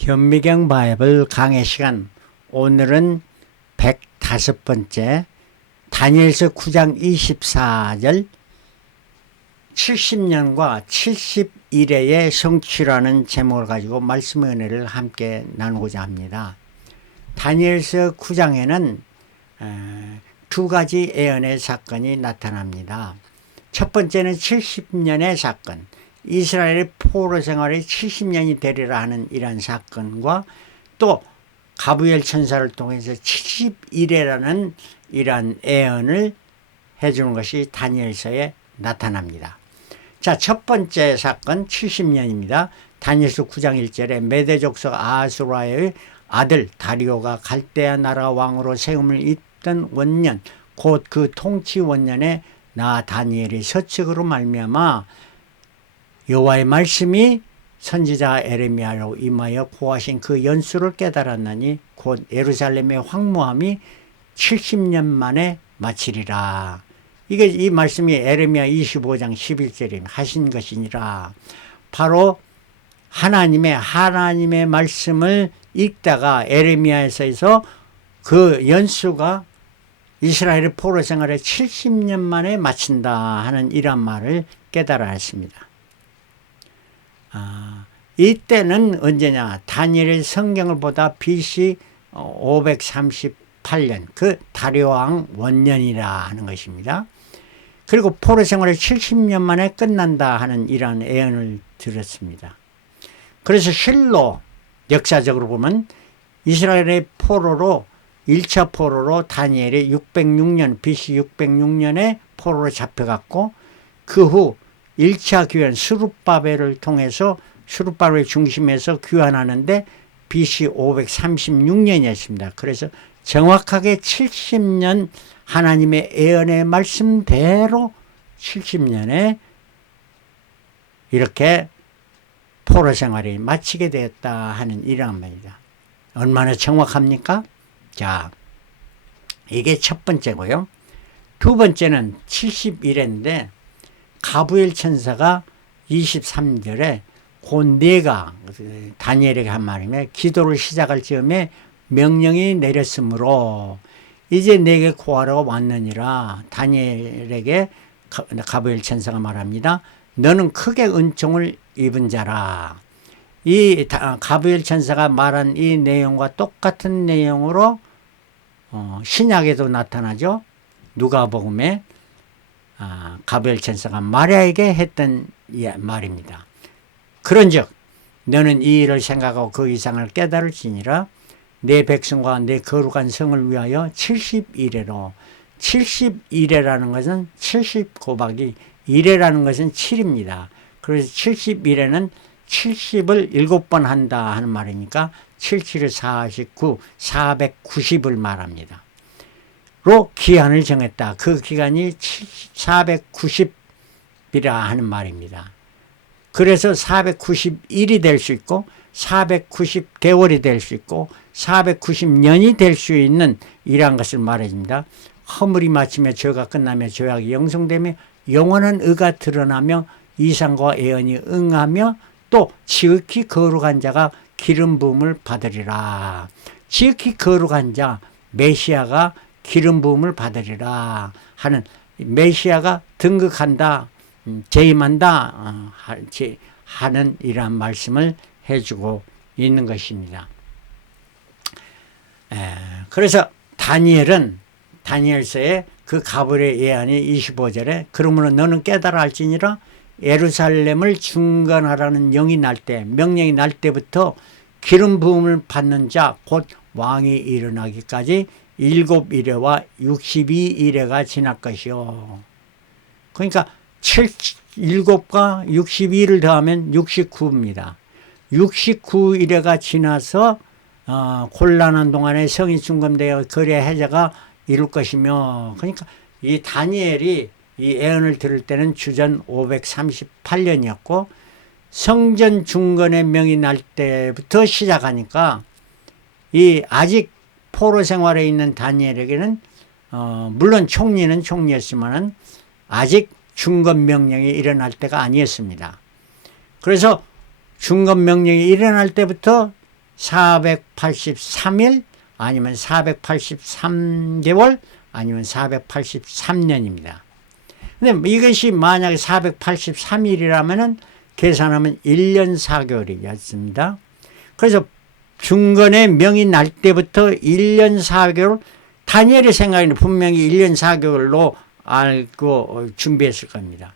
현미경 바이블 강해 시간, 오늘은 105번째 다니엘서 9장 24절 70년과 71회의 성취라는 제목을 가지고 말씀의 은혜를 함께 나누고자 합니다. 다니엘서 9장에는 두 가지 예언의 사건이 나타납니다. 첫 번째는 70년의 사건, 이스라엘의 포로 생활이 70년이 되리라 하는 이러한 사건과 또 가브리엘 천사를 통해서 71회라는 이러한 예언을 해주는 것이 다니엘서에 나타납니다. 자, 첫 번째 사건 70년입니다. 다니엘서 9장 1절에 메대 족속 아수라의 아들 다리오가 갈대아 나라 왕으로 세움을 입던 원년, 곧 그 통치 원년에 나 다니엘이 서측으로 말미암아 여호와의 말씀이 선지자 에레미야로 임하여 고하신 그 연수를 깨달았나니 곧 예루살렘의 황무함이 70년 만에 마치리라. 이게 이 말씀이 에레미야 25장 11절에 하신 것이니라. 바로 하나님의 말씀을 읽다가 에레미야에서 그 연수가 이스라엘의 포로 생활을 70년 만에 마친다 하는 이런 말을 깨달아야 했습니다. 이때는 언제냐? 다니엘의 성경을 보다 BC 538년 그 다리오 왕 원년이라 하는 것입니다. 그리고 포로 생활을 70년 만에 끝난다 하는 이러한 예언을 들었습니다. 그래서 실로 역사적으로 보면 이스라엘의 포로로 1차 포로로 다니엘이 606년 BC 606년에 포로로 잡혀갔고 그 후 1차 귀환 스룹바벨을 통해서 스룹바벨 중심에서 귀환하는데 BC 536년이었습니다. 그래서 정확하게 70년 하나님의 예언의 말씀대로 70년에 이렇게 포로 생활이 마치게 되었다 하는 이러한 말입니다. 얼마나 정확합니까? 자, 이게 첫 번째고요. 두 번째는 71회인데 가브리엘 천사가 23절에 곧 내가 다니엘에게 한 말이며 기도를 시작할 즈음에 명령이 내렸으므로 이제 내게 구하러 왔느니라. 다니엘에게 가브리엘 천사가 말합니다. 너는 크게 은총을 입은 자라. 이 가브리엘 천사가 말한 이 내용과 똑같은 내용으로 신약에도 나타나죠. 누가복음에 가브리엘 천사가 마리아에게 했던 말입니다. 그런즉 너는 이 일을 생각하고 그 이상을 깨달을지니라. 내 백성과 내 거룩한 성을 위하여 70일에로 71회라는 것은 70 곱하기 1회라는 것은 7입니다. 그래서 71회는 70을 7번 한다 하는 말이니까 77을 49, 490을 말합니다. 로 기한을 정했다. 그 기간이 490이라 하는 말입니다. 그래서 491이 될 수 있고 490개월이 될 수 있고 490년이 될 수 있는 이러한 것을 말해줍니다. 허물이 마치며 죄가 끝나며 죄악이 영성되며 영원한 의가 드러나며 이상과 예언이 응하며 또 지극히 거룩한 자가 기름 부음을 받으리라. 지극히 거룩한 자 메시아가 기름 부음을 받으리라 하는, 메시아가 등극한다, 재임한다 하는 이러한 말씀을 해주고 있는 것입니다. 그래서 다니엘서의 그 가브리엘 예언이 25절에 그러므로 너는 깨달아 알지니라. 예루살렘을 중건하라는 명이 날 때, 명령이 날 때부터 기름 부음을 받는 자 곧 왕이 일어나기까지 7일회와 62일회가 지날 것이요. 그러니까 7과 62를 더하면 69입니다. 69일회가 지나서 곤란한 동안에 성이 중건되어 거래 해제가 이룰 것이며, 그러니까 이 다니엘이 이 예언을 들을 때는 주전 538년이었고 성전 중건의 명이 날 때부터 시작하니까 이 아직 포로 생활에 있는 다니엘에게는 물론 총리는 총리였지만은 아직 중건 명령이 일어날 때가 아니었습니다. 그래서 중건 명령이 일어날 때부터 483일 아니면 483개월 아니면 483년입니다. 근데 이것이 만약에 483일이라면은 계산하면 1년 4개월이었습니다. 그래서 중건의 명이 날 때부터 1년 4개월, 다니엘의 생각에는 분명히 1년 4개월로 알고 준비했을 겁니다.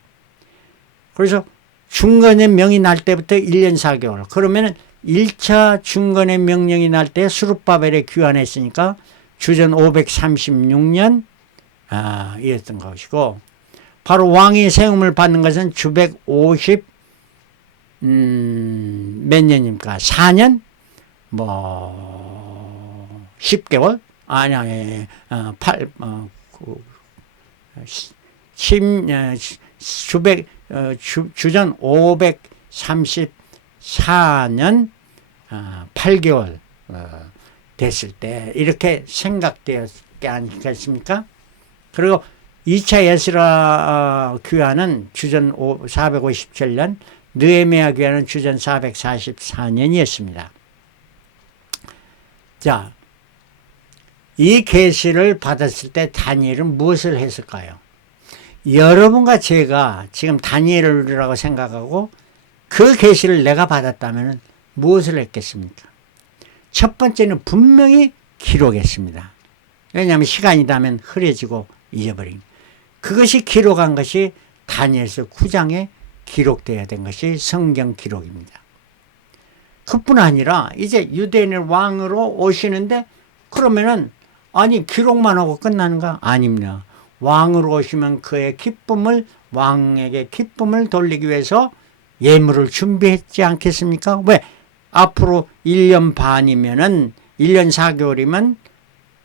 그래서 중건의 명이 날 때부터 1년 4개월. 그러면은 1차 중건의 명령이 날 때 스룹바벨에 귀환했으니까 주전 536년 이었던 것이고, 바로 왕이 세움을 받는 것은 주백50 몇 년입니까? 4년? 10개월? 아니, 8, 주전 534년 8개월 됐을 때 이렇게 생각되었지 않겠습니까? 그리고 2차 에스라 귀환은 주전 457년, 느헤미야 귀환은 주전 444년이었습니다. 자, 이 계시를 받았을 때 다니엘은 무엇을 했을까요? 여러분과 제가 지금 다니엘이라고 생각하고 그 계시를 내가 받았다면 무엇을 했겠습니까? 첫 번째는 분명히 기록했습니다. 왜냐하면 시간이 다면 흐려지고 잊어버립니다. 그것이 기록한 것이 다니엘서 9장에 기록되어야 된 것이 성경 기록입니다. 그뿐 아니라 이제 유대인의 왕으로 오시는데, 그러면은 아니 기록만 하고 끝나는가? 아닙니다. 왕으로 오시면 그의 기쁨을, 왕에게 기쁨을 돌리기 위해서 예물을 준비했지 않겠습니까? 왜? 앞으로 1년 반이면은 1년 4개월이면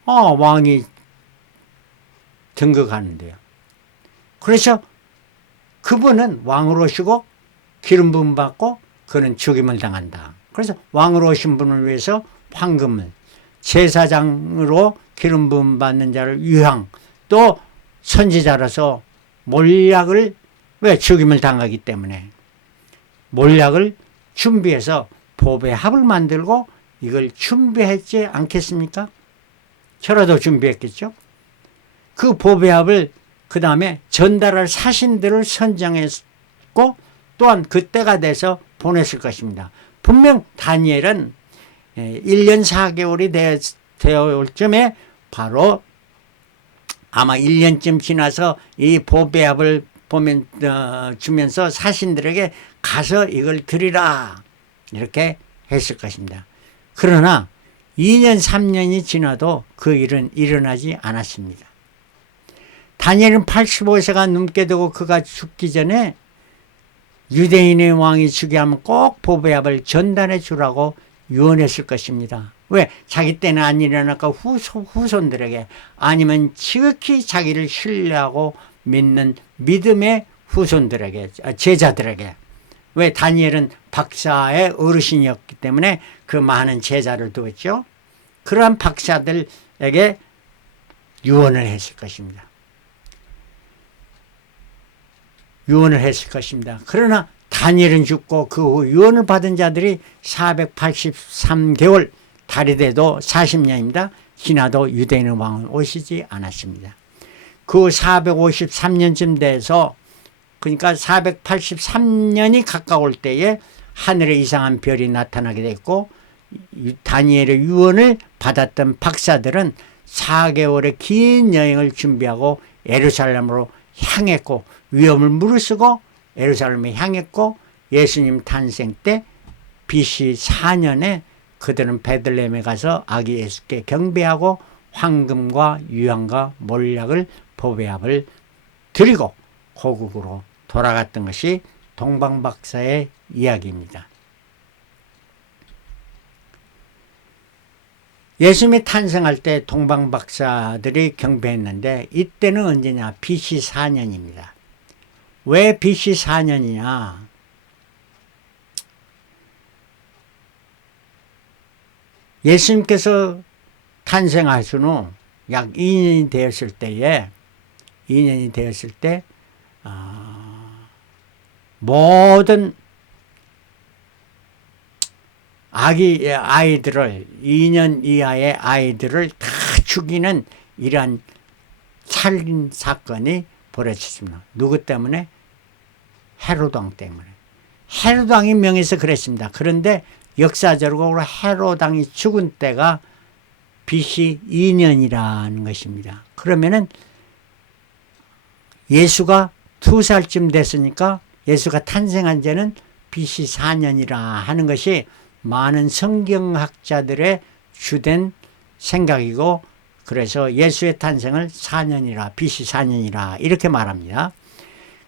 왕이 등극하는데요. 그래서 그분은 왕으로 오시고 기름 부음 받고 그는 죽임을 당한다. 그래서 왕으로 오신 분을 위해서 황금을, 제사장으로 기름 부음 받는 자를 유향, 또 선지자라서 몰약을, 왜? 죽임을 당하기 때문에 몰약을 준비해서 보배 합을 만들고 이걸 준비했지 않겠습니까? 저라도 준비했겠죠. 그 보배 합을 그 다음에 전달할 사신들을 선정했고 또한 그때가 돼서 보냈을 것입니다. 분명 다니엘은 1년 4개월이 되어 올 쯤에 바로 아마 1년쯤 지나서 이 보배합을 주면서 사신들에게 가서 이걸 드리라 이렇게 했을 것입니다. 그러나 2년 3년이 지나도 그 일은 일어나지 않았습니다. 다니엘은 85세가 넘게 되고 그가 죽기 전에 유대인의 왕이 주게 하면 꼭 보배합을 전달해 주라고 유언했을 것입니다. 왜? 자기 때는 안 일어나니까 후손들에게, 아니면 지극히 자기를 신뢰하고 믿는 믿음의 후손들에게, 제자들에게. 왜? 다니엘은 박사의 어르신이었기 때문에 그 많은 제자를 두었죠. 그러한 박사들에게 유언을 했을 것입니다. 유언을 했을 것입니다. 그러나 다니엘은 죽고 그 후 유언을 받은 자들이 483개월, 달이 돼도 40년입니다. 지나도 유대인의 왕은 오시지 않았습니다. 그 453년쯤 돼서, 그러니까 483년이 가까울 때에 하늘에 이상한 별이 나타나게 됐고, 다니엘의 유언을 받았던 박사들은 4개월의 긴 여행을 준비하고 예루살렘으로 향했고, 위험을 무릅쓰고 예루살렘에 향했고, 예수님 탄생 때 BC 4년에 그들은 베들레헴에 가서 아기 예수께 경배하고 황금과 유향과 몰약을, 보배합을 드리고 고국으로 돌아갔던 것이 동방박사의 이야기입니다. 예수님이 탄생할 때 동방박사들이 경배했는데, 이때는 언제냐? BC 4년입니다. 왜 BC 4년이냐? 예수님께서 탄생하신 후 약 2년이 되었을 때 모든 아이들을 2년 이하의 아이들을 다 죽이는 이러한 살인 사건이 벌어졌습니다. 누구 때문에? 헤롯 왕 때문에. 헤롯 왕이 명해서 그랬습니다. 그런데 역사적으로 헤롯 왕이 죽은 때가 BC 2년이라는 것입니다. 그러면은 예수가 2살쯤 됐으니까 예수가 탄생한 지는 BC 4년이라 하는 것이 많은 성경학자들의 주된 생각이고, 그래서 예수의 탄생을 4년이라, BC 4년이라 이렇게 말합니다.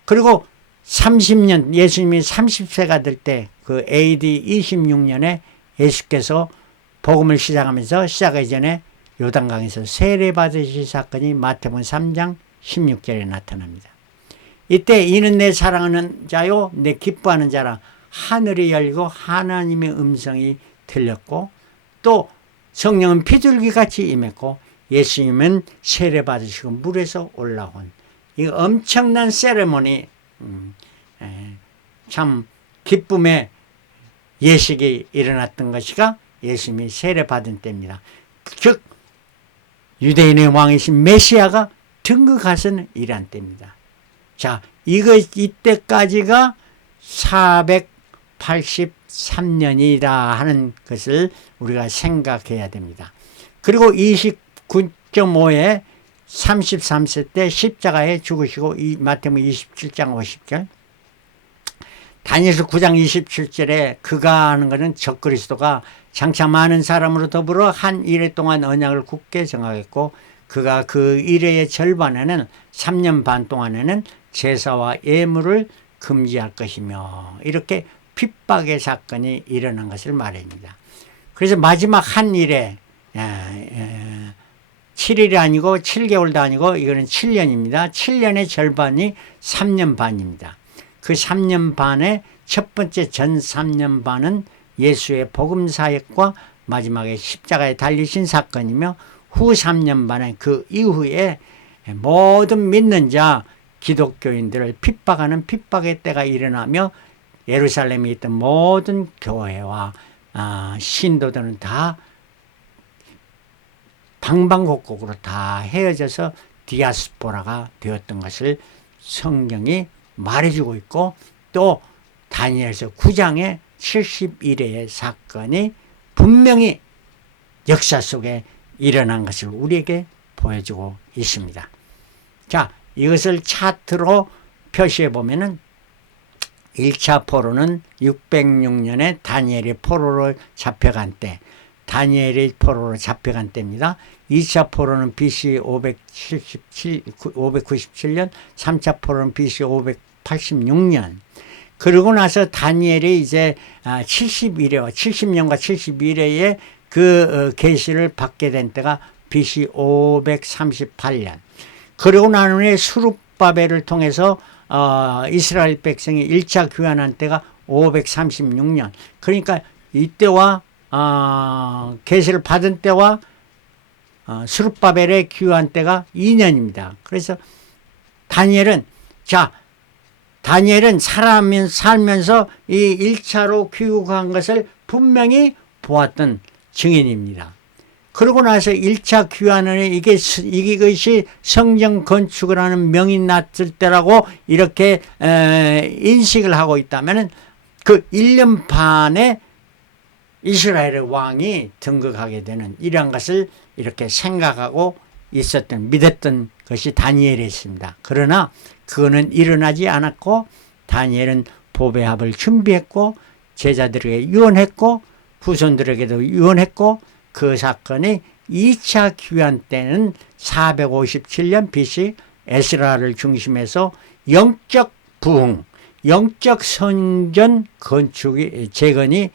그리고 30년, 예수님이 30세가 될 때 그 AD 26년에 예수께서 복음을 시작하기 전에 요단강에서 세례받으실 사건이 마태복음 3장 16절에 나타납니다. 이때 이는 내 사랑하는 자요 내 기뻐하는 자라, 하늘이 열리고 하나님의 음성이 들렸고 또 성령은 비둘기같이 임했고 예수님은 세례받으시고 물에서 올라온 이 엄청난 세레모니, 참 기쁨의 예식이 일어났던 것이가 예수님이 세례받은 때입니다. 즉 유대인의 왕이신 메시아가 등극하시는 이러한 때입니다. 자, 이때까지가 483년이다 하는 것을 우리가 생각해야 됩니다. 그리고 29.5에 33세 때 십자가에 죽으시고 마태복음 27장 50절, 다니엘서 9장 27절에 그가 하는 것은 적그리스도가 장차 많은 사람으로 더불어 한 일해 동안 언약을 굳게 정하겠고 그가 그 일해의 절반에는 3년 반 동안에는 제사와 예물을 금지할 것이며, 이렇게 핍박의 사건이 일어난 것을 말합니다. 그래서 마지막 한 일에 7일이 아니고 7개월도 아니고 이거는 7년입니다. 7년의 절반이 3년 반입니다. 그 3년 반의 첫 번째 전 3년 반은 예수의 복음 사역과 마지막에 십자가에 달리신 사건이며, 후 3년 반은 그 이후에 모든 믿는 자 기독교인들을 핍박하는 핍박의 때가 일어나며 예루살렘에 있던 모든 교회와 신도들은 다 방방곡곡으로 다 헤어져서 디아스포라가 되었던 것을 성경이 말해주고 있고, 또 다니엘서 9장의 71회의 사건이 분명히 역사 속에 일어난 것을 우리에게 보여주고 있습니다. 자, 이것을 차트로 표시해 보면은 1차 포로는 606년에 다니엘이 포로로 잡혀간 때, 다니엘이 포로로 잡혀간 때입니다. 2차 포로는 BC 597년, 3차 포로는 BC 586년. 그러고 나서 다니엘이 이제 70년과 71회에 그 계시를 받게 된 때가 BC 538년. 그러고 난 후에 수룹바벨을 통해서 이스라엘 백성이 1차 귀환한 때가 536년. 그러니까 이때와 계시를 받은 때와 수룹바벨의 귀환 때가 2년입니다. 그래서 다니엘은 살면서 이 1차로 귀국한 것을 분명히 보았던 증인입니다. 그러고 나서 1차 귀환에 이것이 성전 건축을 하는 명이 났을 때라고 이렇게 인식을 하고 있다면, 그 1년 반에 이스라엘의 왕이 등극하게 되는 이러한 것을 이렇게 생각하고 믿었던 것이 다니엘이었습니다. 그러나 그거는 일어나지 않았고, 다니엘은 보배합을 준비했고 제자들에게 유언했고 후손들에게도 유언했고, 그 사건이 2차 귀환 때는 457년 BC 에스라를 중심해서 영적 부흥, 영적 성전 건축이 중건이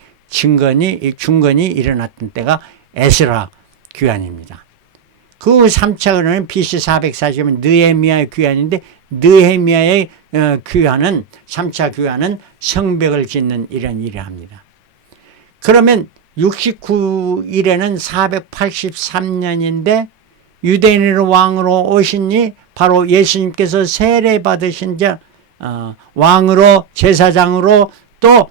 일어났던 때가 에스라 귀환입니다. 그 3차 귀환은 BC 440년 느헤미야의 귀환인데, 느헤미야의 귀환은 3차 귀환은 성벽을 짓는 이런 일을 합니다. 그러면 69일에는 483년인데 유대인의 왕으로 오시니 바로 예수님께서 세례받으신 자, 왕으로 제사장으로 또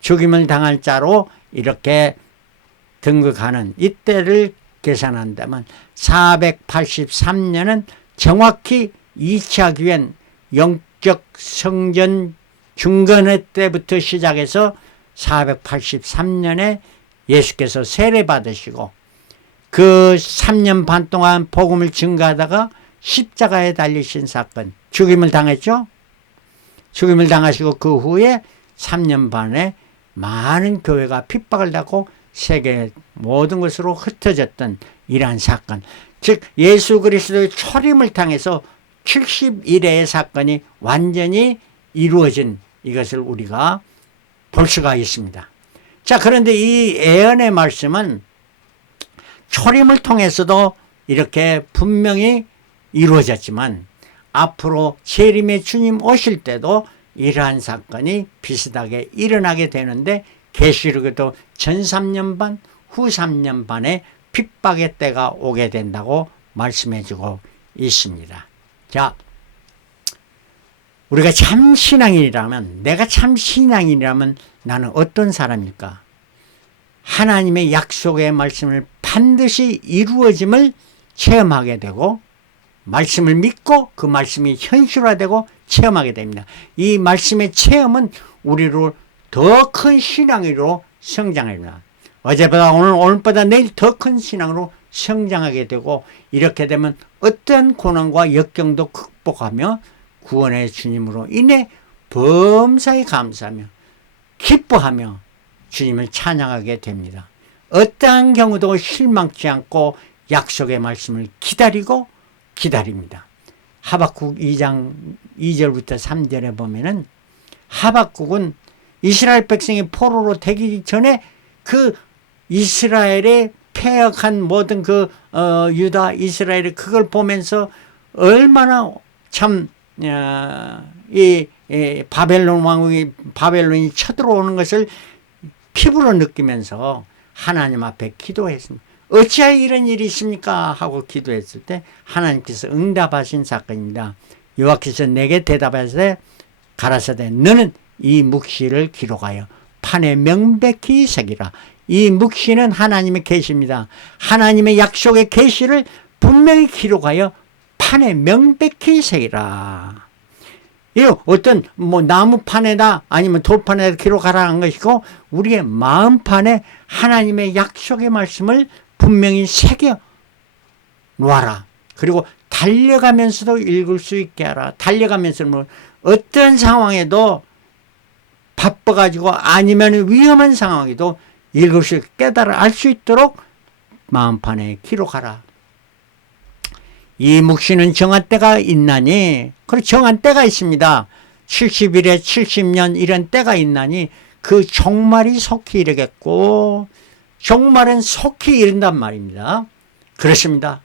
죽임을 당할 자로 이렇게 등극하는 이때를 계산한다면 483년은 정확히 2차 기원 영적 성전 중건회 때부터 시작해서 483년에 예수께서 세례 받으시고 그 3년 반 동안 복음을 증거하다가 십자가에 달리신 사건, 죽임을 당했죠. 죽임을 당하시고 그 후에 3년 반에 많은 교회가 핍박을 받고 세계 모든 것으로 흩어졌던 이러한 사건, 즉 예수 그리스도의 초림을 통해서 70일의 사건이 완전히 이루어진 이것을 우리가 볼 수가 있습니다. 자, 그런데 이 예언의 말씀은 초림을 통해서도 이렇게 분명히 이루어졌지만 앞으로 재림의 주님 오실 때도 이러한 사건이 비슷하게 일어나게 되는데 계시록에도 전 3년 반, 후 3년 반에 핍박의 때가 오게 된다고 말씀해주고 있습니다. 자, 우리가 참 신앙인이라면, 내가 참 신앙인이라면 나는 어떤 사람일까? 하나님의 약속의 말씀을 반드시 이루어짐을 체험하게 되고 말씀을 믿고 그 말씀이 현실화되고 체험하게 됩니다. 이 말씀의 체험은 우리로 더 큰 신앙으로 성장합니다. 어제보다 오늘보다 내일 더 큰 신앙으로 성장하게 되고 이렇게 되면 어떤 고난과 역경도 극복하며 구원의 주님으로 인해 범사에 감사하며 기뻐하며 주님을 찬양하게 됩니다. 어떠한 경우도 실망치 않고 약속의 말씀을 기다리고 기다립니다. 하박국 2장 2절부터 3절에 보면은 하박국은 이스라엘 백성이 포로로 되기 전에 그 이스라엘의 패역한 모든 그 유다 이스라엘이 그걸 보면서 얼마나 참 바벨론 왕국이 바벨론이 쳐들어오는 것을 피부로 느끼면서 하나님 앞에 기도했습니다. 어찌하여 이런 일이 있습니까? 하고 기도했을 때 하나님께서 응답하신 사건입니다. 여호와께서 내게 대답하시되 가라사대 너는 이 묵시를 기록하여 판에 명백히 새기라. 이 묵시는 하나님의 계시입니다. 하나님의 약속의 계시를 분명히 기록하여 판에 명백히 새기라. 이 어떤 나무판에다 아니면 돌판에다 기록하라는 것이고 우리의 마음판에 하나님의 약속의 말씀을 분명히 새겨 놓아라. 그리고 달려가면서도 읽을 수 있게 하라. 달려가면서 어떤 상황에도 바빠가지고 아니면 위험한 상황에도 읽을 수 있게 깨달아 알 수 있도록 마음판에 기록하라. 이 묵시는 정한 때가 있나니, 그리고 정한 때가 있습니다. 70일에 70년 이런 때가 있나니 그 종말이 속히 이르겠고 종말은 속히 이른단 말입니다. 그렇습니다.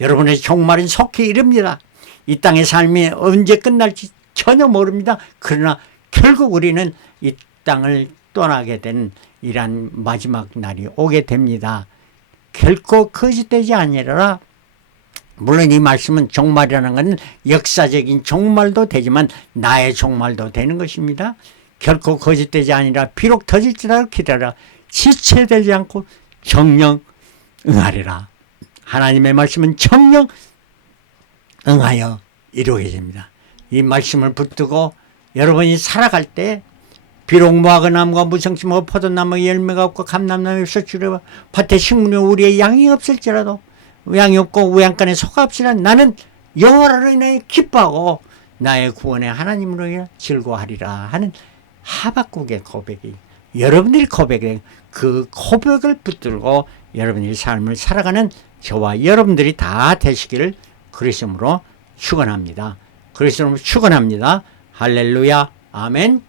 여러분의 종말은 속히 이릅니다. 이 땅의 삶이 언제 끝날지 전혀 모릅니다. 그러나 결국 우리는 이 땅을 떠나게 된 이러한 마지막 날이 오게 됩니다. 결코 거짓되지 아니하리라. 물론 이 말씀은 종말이라는 것은 역사적인 종말도 되지만 나의 종말도 되는 것입니다. 결코 거짓되지 아니라 비록 터질지라도 기다려 지체되지 않고 정령 응하리라. 하나님의 말씀은 정령 응하여 이루게 됩니다. 이 말씀을 붙들고 여러분이 살아갈 때 비록 무화과나무가 무성심하고 포도나무 열매가 없고 감람나무 없어 주려 밭에 식물이 우리의 양이 없을지라도 양이 없고 우양간에 소가 없으나 나는 여호와로 인하여 기뻐하고 나의 구원의 하나님으로 인하여 즐거워하리라 하는 하박국의 고백이 여러분들이 고백해 그 고백을 붙들고 여러분의 삶을 살아가는 저와 여러분들이 다 되시기를 그리스도로 축원합니다. 그리스도로 축원합니다. 할렐루야. 아멘.